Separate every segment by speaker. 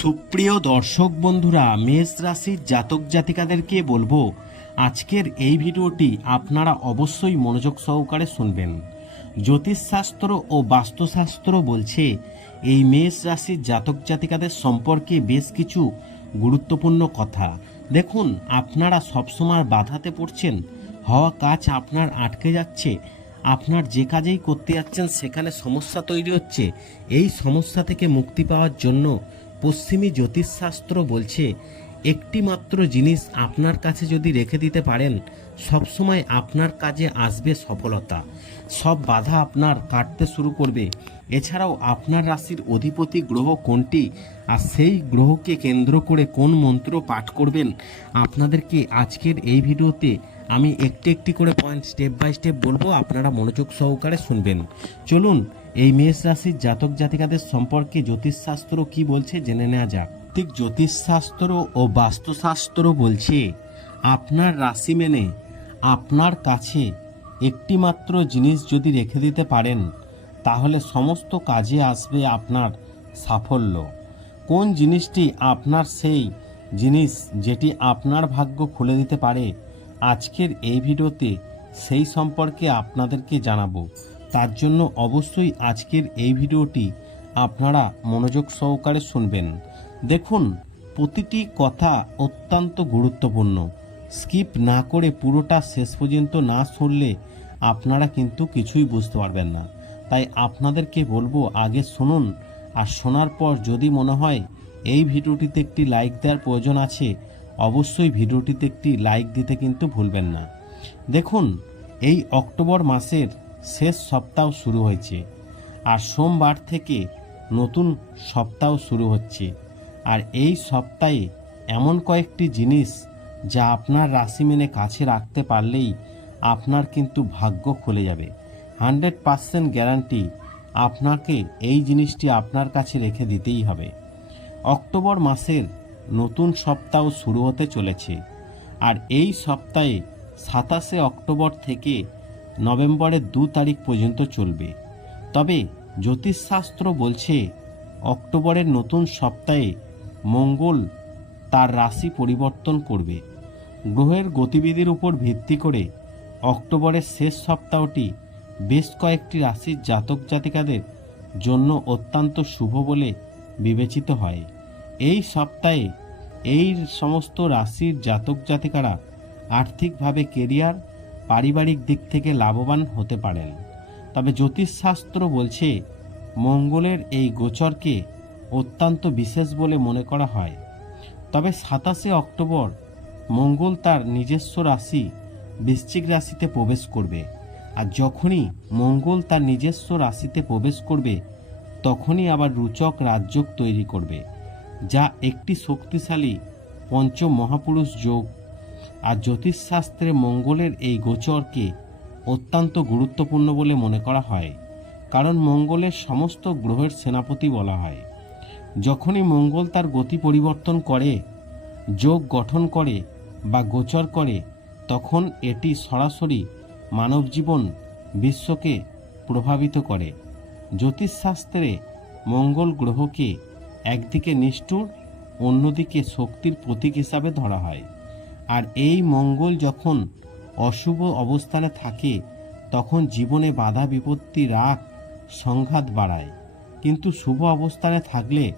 Speaker 1: সুপ্রিয় দর্শক বন্ধুরা, মেষ রাশির জাতক জাতিকাদেরকে বলব, আজকের এই ভিডিওটি আপনারা অবশ্যই মনোযোগ সহকারে শুনবেন। জ্যোতিষশাস্ত্র ও বাস্তুশাস্ত্র বলছে, এই মেষ রাশির জাতক জাতিকাদের সম্পর্কে বেশ কিছু গুরুত্বপূর্ণ কথা। দেখুন, আপনারা সবসময় বাধাতে পড়ছেন, হওয়া কাজ আপনার আটকে যাচ্ছে, আপনার যে কাজেই করতে যাচ্ছেন সেখানে সমস্যা তৈরি হচ্ছে, এই সমস্যা থেকে মুক্তি পাওয়ার জন্য পশ্চিমী জ্যোতিষশাস্ত্র বলছে, একটি মাত্র জিনিস আপনার কাছে যদি রেখে দিতে পারেন, সবসময় আপনার কাজে আসবে সফলতা। সব বাধা আপনার কাটতে শুরু করবে। এছাড়াও আপনার রাশির অধিপতি গ্রহ কোনটি আর সেই গ্রহকে কেন্দ্র করে কোন মন্ত্র পাঠ করবেন আপনাদেরকে আজকের এই ভিডিওতে আমি একটি একটি করে পয়েন্ট স্টেপ বাই স্টেপ বলব, আপনারা মনোযোগ সহকারে শুনবেন। চলুন, এই মেষ রাশির জাতক জাতিকাদের সম্পর্কে জ্যোতিষশাস্ত্র কি বলছে জেনে নেওয়া যাক। ঠিক জ্যোতিষশাস্ত্র ও বাস্তুশাস্ত্র বলছে, আপনার রাশি মেনে আপনার কাছে একটি মাত্র জিনিস যদি রেখে দিতে পারেন, তাহলে সমস্ত কাজে আসবে আপনার সাফল্য। কোন জিনিসটি আপনার সেই জিনিস যেটি আপনার ভাগ্য খুলে দিতে পারে আজকের এই ভিডিওতে সেই সম্পর্কে আপনাদেরকে জানাব। তার জন্য অবশ্যই আজকের এই ভিডিওটি আপনারা মনোযোগ সহকারে শুনবেন। দেখুন, প্রতিটি কথা অত্যন্ত গুরুত্বপূর্ণ। স্কিপ না করে পুরোটা শেষ পর্যন্ত না শুনলে আপনারা কিন্তু কিছুই বুঝতে পারবেন না। তাই আপনাদেরকে বলব, আগে শুনুন আর শোনার পর যদি মনে হয় এই ভিডিওটিতে একটি লাইক দেওয়ার প্রয়োজন আছে অবশ্যই ভিডিওটিতে একটি লাইক দিতে কিন্তু ভুলবেন না। দেখুন, এই অক্টোবর মাসের শেষ সপ্তাহ শুরু হয়েছে আর সোমবার থেকে নতুন সপ্তাহ শুরু হচ্ছে। আর এই সপ্তাহে এমন কয়েকটি জিনিস যা আপনার রাশি মেনে কাছে রাখতে পারলেই আপনার কিন্তু ভাগ্য খুলে যাবে। হান্ড্রেড পার্সেন্ট গ্যারান্টি আপনাকে এই জিনিসটি আপনার কাছে রেখে দিতেই হবে। অক্টোবর মাসের নতুন সপ্তাহ শুরু হতে চলেছে। আর এই সপ্তাহে সাতাশে অক্টোবর থেকে নভেম্বরের দু তারিখ পর্যন্ত চলবে। তবে জ্যোতিষশাস্ত্র বলছে, অক্টোবরের নতুন সপ্তাহে মঙ্গল তার রাশি পরিবর্তন করবে। গ্রহের গতিবিধির উপর ভিত্তি করে অক্টোবরের শেষ সপ্তাহটি বেশ কয়েকটি রাশির জাতক জাতিকাদের জন্য অত্যন্ত শুভ বলে বিবেচিত হয়। এই সপ্তাহে এই সমস্ত রাশির জাতক জাতিকারা আর্থিকভাবে কেরিয়ার, পারিবারিক দিক থেকে লাভবান হতে পারেন। তবে জ্যোতিষশাস্ত্র বলছে, মঙ্গলের এই গোচরকে অত্যন্ত বিশেষ বলে মনে করা হয়। তবে সাতাশে অক্টোবর মঙ্গল তার নিজস্ব রাশি, বৃশ্চিক রাশিতে প্রবেশ করবে। আর যখনই মঙ্গল তার নিজস্ব রাশিতে প্রবেশ করবে, তখনই আবার রুচক রাজযোগ তৈরি করবে। একটি শক্তিশালী পঞ্চ মহাপুরুষ যোগ আর জ্যোতিষশাস্ত্রে মঙ্গলের এই গোচরকে অত্যন্ত গুরুত্বপূর্ণ বলে মনে করা হয়, কারণ মঙ্গলের সমস্ত গ্রহের সেনাপতি বলা হয়। যখনই মঙ্গল তার গতি পরিবর্তন করে, যোগ গঠন করে বা গোচর করে, তখন এটি সরাসরি মানব জীবন বিশ্বকে প্রভাবিত করে। জ্যোতিষশাস্ত্রে মঙ্গল গ্রহকে একদিকে নিষ্ঠুর, অন্যদিকে শক্তির প্রতীক হিসাবে ধরা হয়। আর এই মঙ্গল যখন অশুভ অবস্থানে থাকে, তখন জীবনে বাধা বিপত্তি, রাগ, সংঘাত বাড়ায়। কিন্তু শুভ অবস্থানে থাকলে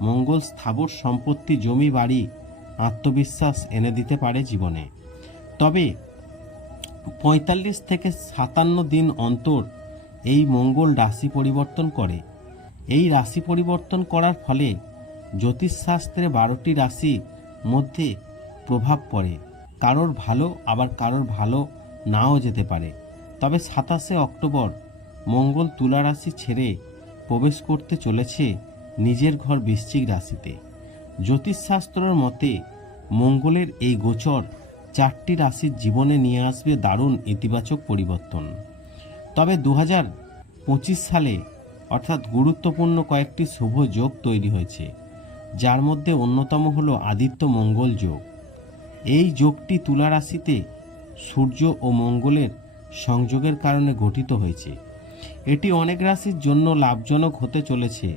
Speaker 1: মঙ্গল স্থাবর সম্পত্তি, জমি, বাড়ি, আত্মবিশ্বাস এনে দিতে পারে জীবনে। তবে পঁয়তাল্লিশ থেকে সাতান্ন দিন অন্তর এই মঙ্গল রাশি পরিবর্তন করে। এই রাশি পরিবর্তন করার ফলে জ্যোতিষশাস্ত্রে বারোটি রাশি মধ্যে প্রভাব পড়ে। কারোর ভালো, আবার কারোর ভালো নাও যেতে পারে। তবে সাতাশে অক্টোবর মঙ্গল তুলা রাশি ছেড়ে প্রবেশ করতে চলেছে নিজের ঘর বৃশ্চিক রাশিতে। জ্যোতিষশাস্ত্রের মতে, মঙ্গলের এই গোচর চারটি রাশির জীবনে নিয়ে আসবে দারুণ ইতিবাচক পরিবর্তন। তবে দু সালে অর্থাৎ গুরুত্বপূর্ণ কয়েকটি শুভ যোগ তৈরি হয়েছে, যার মধ্যে অন্যতম হল আদিত্য মঙ্গল যোগ। এই যোগটি তুলা রাশিতে সূর্য ও মঙ্গলের সংযোগের কারণে গঠিত হয়েছে। এটি অনেক রাশির জন্য লাভজনক হতে চলেছে।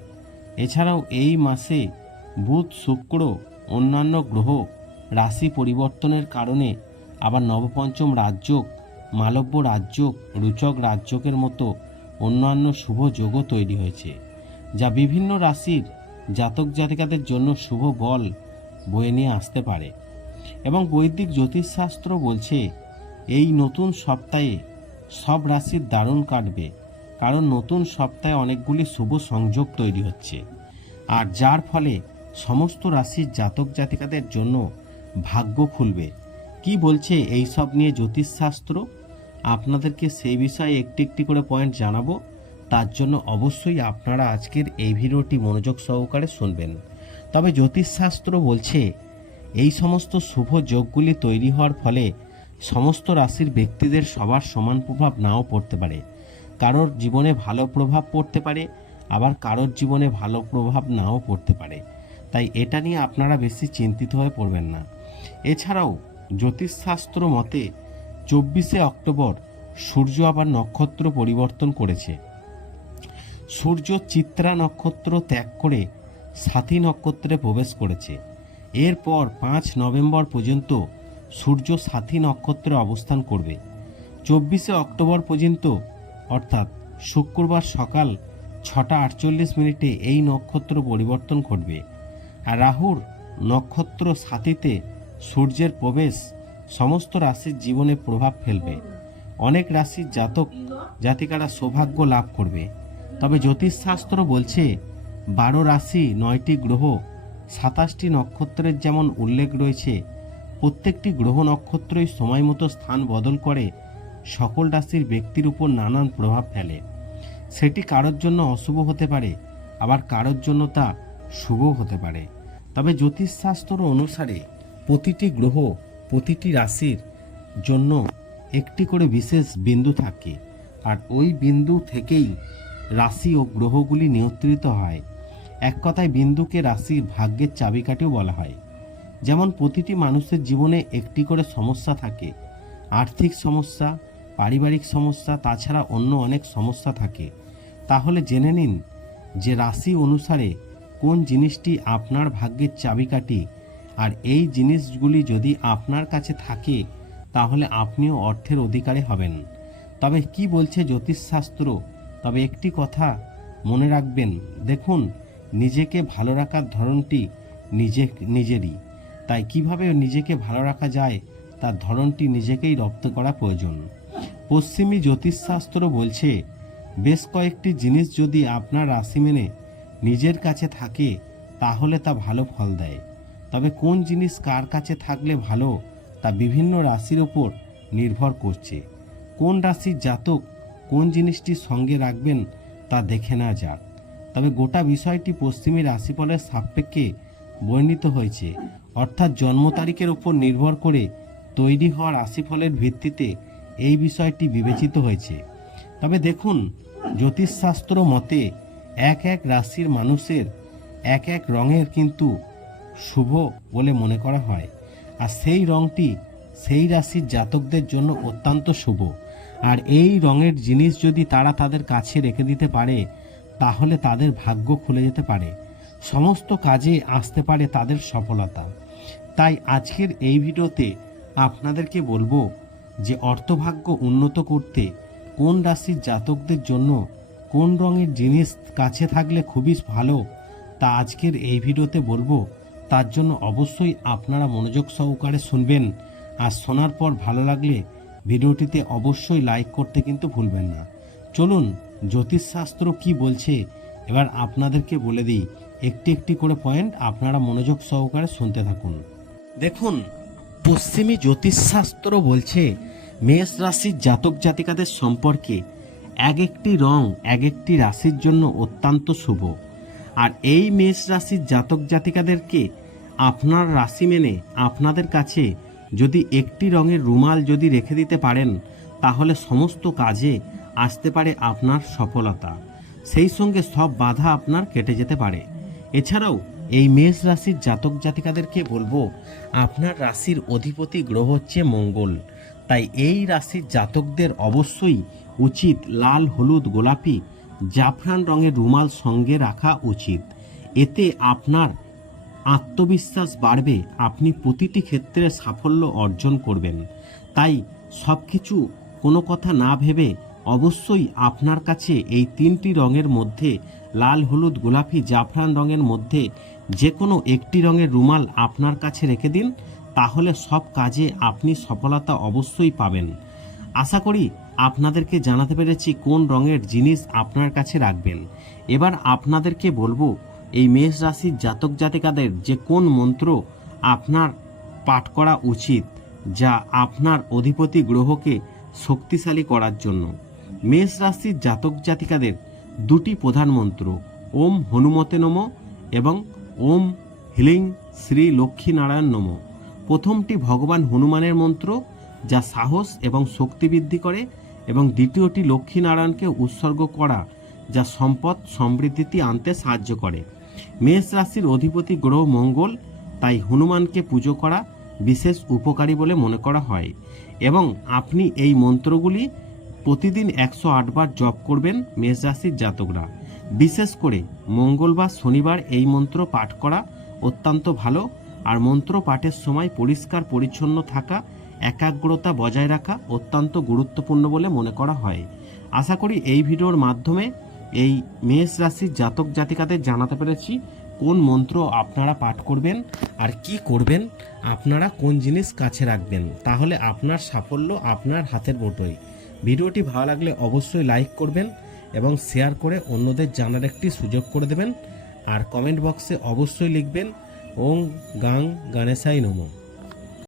Speaker 1: এছাড়াও এই মাসে বুধ, শুক্র, অন্যান্য গ্রহ রাশি পরিবর্তনের কারণে আবার নবপঞ্চম রাজযোগ, মালব্য রাজযোগ, রুচক রাজযোগের মতো অন্যান্য শুভ যোগও তৈরি হয়েছে, যা বিভিন্ন রাশির জাতক জাতিকাদের জন্য শুভ বল বয়ে নিয়ে আসতে পারে। এবং বৈদিক জ্যোতিষশাস্ত্র বলছে, এই নতুন সপ্তাহে সব রাশির দারুণ কাটবে, কারণ নতুন সপ্তাহে অনেকগুলি শুভ সংযোগ তৈরি হচ্ছে। আর যার ফলে সমস্ত রাশির জাতক জাতিকাদের জন্য ভাগ্য খুলবে। কি বলছে এই সব নিয়ে জ্যোতিষশাস্ত্র? আপনাদেরকে সেই বিষয়ে একটি একটি করে পয়েন্ট জানাব। তার জন্য অবশ্যই আপনারা আজকের এই ভিডিওটি মনোযোগ সহকারে শুনবেন। তবে জ্যোতিষশাস্ত্র বলছে, এই সমস্ত শুভ যোগগুলি তৈরি হওয়ার ফলে সমস্ত রাশির ব্যক্তিদের সবার সমান প্রভাব নাও পড়তে পারে। কারোর জীবনে ভালো প্রভাব পড়তে পারে, আবার কারোর জীবনে ভালো প্রভাব নাও পড়তে পারে। তাই এটা নিয়ে আপনারা বেশি চিন্তিত হয়ে পড়বেন না। এছাড়াও জ্যোতিষশাস্ত্র মতে চব্বিশে অক্টোবর সূর্য আবার নক্ষত্র পরিবর্তন করেছে। সূর্য চিত্রা নক্ষত্র ত্যাগ করে সাথী নক্ষত্রে প্রবেশ করেছে। এরপর পাঁচ নভেম্বর পর্যন্ত সূর্য সাথী নক্ষত্রে অবস্থান করবে। চব্বিশে অক্টোবর পর্যন্ত, অর্থাৎ শুক্রবার সকাল ছটা আটচল্লিশ মিনিটে এই নক্ষত্র পরিবর্তন ঘটবে। আর রাহুর নক্ষত্র সাথীতে সূর্যের প্রবেশ সমস্ত রাশির জীবনে প্রভাব ফেলবে। অনেক রাশির জাতক জাতিকারা সৌভাগ্য লাভ করবে। তবে জ্যোতিষশাস্ত্র বলছে, বারো রাশি নয়টি গ্রহ, সাতাশটি নক্ষত্রের যেমন উল্লেখ রয়েছে, প্রত্যেকটি গ্রহ নক্ষত্রই সময় মতো স্থান বদল করে সকল রাশির ব্যক্তির উপর নানান প্রভাব ফেলে। সেটি কারোর জন্য অশুভ হতে পারে, আবার কারোর জন্য তা শুভ হতে পারে। তবে জ্যোতিষশাস্ত্র অনুসারে প্রতিটি গ্রহ প্রতিটি রাশির জন্য একটি করে বিশেষ বিন্দু থাকে আর ওই বিন্দু থেকেই রাশি ও গ্রহগুলি নিয়ন্ত্রিত হয়। এক কথায় বিন্দুকে রাশির ভাগ্যের চাবিকাঠিও বলা হয়। যেমন প্রতিটি মানুষের জীবনে একটি করে সমস্যা থাকে। আর্থিক সমস্যা, পারিবারিক সমস্যা, তাছাড়া অন্য অনেক সমস্যা থাকে। তাহলে জেনে নিন যে রাশি অনুসারে কোন জিনিসটি আপনার ভাগ্যের চাবিকাঠি আর এই জিনিসগুলি যদি আপনার কাছে থাকে, তাহলে আপনিও অর্থের অধিকারী হবেন। তবে কি বলছে জ্যোতিষশাস্ত্র? তবে একটি কথা মনে রাখবেন, দেখুন, নিজেকে ভালো রাখার ধরনটি নিজে, নিজেরই। তাই কীভাবে নিজেকে ভালো রাখা যায়, তার ধরনটি নিজেকেই রপ্ত করা প্রয়োজন। পশ্চিমী জ্যোতিষশাস্ত্র বলছে, বেশ কয়েকটি জিনিস যদি আপনার রাশি মেনে নিজের কাছে থাকে, তাহলে তা ভালো ফল দেয়। তবে কোন জিনিস কার কাছে থাকলে ভালো তা বিভিন্ন রাশির ওপর নির্ভর করছে। কোন রাশির জাতক কোন জিনিসটি সঙ্গে রাখবেন তা দেখে নেওয়া যাক। তবে গোটা বিষয়টি পশ্চিমী রাশিফলের সাপেক্ষে বর্ণিত হয়েছে। অর্থাৎ জন্ম তারিখের ওপর নির্ভর করে তৈরি হওয়া রাশিফলের ভিত্তিতে এই বিষয়টি বিবেচিত হয়েছে। তবে দেখুন, জ্যোতিষশাস্ত্র মতে এক এক রাশির মানুষের এক এক রঙের কিন্তু শুভ বলে মনে করা হয়। আর সেই রঙটি সেই রাশির জাতকদের জন্য অত্যন্ত শুভ। আর এই রঙের জিনিস যদি তারা তাদের কাছে রেখে দিতে পারে, তাহলে তাদের ভাগ্য খুলে যেতে পারে। সমস্ত কাজে আসতে পারে তাদের সফলতা। তাই আজকের এই ভিডিওতে আপনাদেরকে বলব যে অর্থভাগ্য উন্নত করতে কোন রাশির জাতকদের জন্য কোন রঙের জিনিস কাছে থাকলে খুবই ভালো। তা আজকের এই ভিডিওতে বলব। তার জন্য অবশ্যই আপনারা মনোযোগ সহকারে শুনবেন। আর শোনার পর ভালো লাগলে ভিডিওটিতে অবশ্যই লাইক করতে কিন্তু ভুলবেন না। চলুন, জ্যোতিষশাস্ত্র কি বলছে, এবার আপনাদেরকে বলে দিই। একটি একটি করে পয়েন্ট আপনারা মনোযোগ সহকারে শুনতে থাকুন। দেখুন, পশ্চিমী জ্যোতিষশাস্ত্র বলছে, মেষ রাশির জাতক জাতিকাদের সম্পর্কে এক একটি রং, এক একটি রাশির জন্য অত্যন্ত শুভ। আর এই মেষ রাশির জাতক জাতিকাদেরকে আপনার রাশি মেনে আপনাদের কাছে যদি একটি রঙের রুমাল যদি রেখে দিতে পারেন, তাহলে সমস্ত কাজে আসতে পারে আপনার সফলতা। সেই সঙ্গে সব বাধা আপনার কেটে যেতে পারে। এছাড়াও এই মেষ রাশির জাতক জাতিকাদেরকে বলব, আপনার রাশির অধিপতি গ্রহ হচ্ছে মঙ্গল। তাই এই রাশির জাতকদের অবশ্যই উচিত লাল, হলুদ, গোলাপি, জাফরান রঙের রুমাল সঙ্গে রাখা উচিত। এতে আপনার আত্মবিশ্বাস বাড়বে, আপনি প্রতিটি ক্ষেত্রে সাফল্য অর্জন করবেন। তাই সব কিছু কোনো কথা না ভেবে অবশ্যই আপনার কাছে এই তিনটি রঙের মধ্যে লাল, হলুদ, গোলাপি, জাফরান রঙের মধ্যে যে কোনো একটি রঙের রুমাল আপনার কাছে রেখে দিন, তাহলে সব কাজে আপনি সফলতা অবশ্যই পাবেন। আশা করি আপনাদেরকে জানাতে পেরেছি কোন রঙের জিনিস আপনার কাছে রাখবেন। এবার আপনাদেরকে বলব এই মেষ রাশির জাতক জাতিকাদের যে কোন মন্ত্র আপনার পাঠ করা উচিত, যা আপনার অধিপতি গ্রহকে শক্তিশালী করার জন্য? মেষ রাশির জাতক জাতিকাদের দুটি প্রধান মন্ত্র, ওম হনুমতে নম এবং ওম হিলিং শ্রী লক্ষ্মীনারায়ণ নম। প্রথমটি ভগবান হনুমানের মন্ত্র, যা সাহস এবং শক্তি বৃদ্ধি করে, এবং দ্বিতীয়টি লক্ষ্মীনারায়ণকে উৎসর্গ করা, যা সম্পদ সমৃদ্ধিতে আনতে সাহায্য করে। মেষ রাশির অধিপতি গ্রহ মঙ্গল, তাই হনুমানকে পুজো করা বিশেষ উপকারী বলে মনে করা হয়। এবং আপনি এই মন্ত্রগুলি প্রতিদিন একশো আটবার জপ করবেন মেষ রাশির জাতকরা। বিশেষ করে মঙ্গলবার শনিবার এই মন্ত্র পাঠ করা অত্যন্ত ভালো। আর মন্ত্র পাঠের সময় পরিষ্কার পরিচ্ছন্ন থাকা, একাগ্রতা বজায় রাখা অত্যন্ত গুরুত্বপূর্ণ বলে মনে করা হয়। আশা করি এই ভিডিওর মাধ্যমে এই মেষ রাশির জাতক জাতিকাদের জানাতে পেরেছি কোন মন্ত্র আপনারা পাঠ করবেন আর কি করবেন, আপনারা কোন জিনিস কাছে রাখবেন, তাহলে আপনার সাফল্য আপনার হাতের মুঠোয় ভিডিওটি ভালো লাগলে অবশ্যই লাইক করবেন এবং শেয়ার করে অন্যদের জানার একটি সুযোগ করে দেবেন। আর কমেন্ট বক্সে অবশ্যই লিখবেন ওং গাং গণেশাই নমঃ।